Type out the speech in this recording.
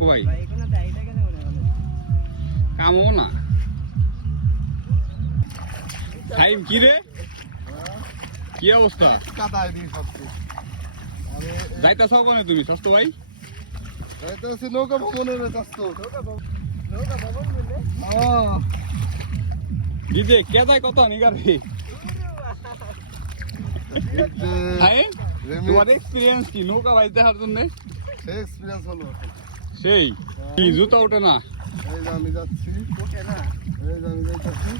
কই কামও না টাইম কি রে কি অবস্থা কাদায় দিই সবচেয়ে যাইতা সব কোনে তুমি সস্ত ভাই যাইতেছি নৌকা ভ্রমণের ব্যস্ত দিদে কে যায় কত নিগারে হ্যাঁ তোমার এক্সপিরিয়েন্স কি নৌকা বাইতে হার জন্য সেই এক্সপিরিয়েন্স হলো সেই কি জুতা ওঠে না এই যে আমি যাচ্ছি ওঠে না এই যে আমি যাইতেছি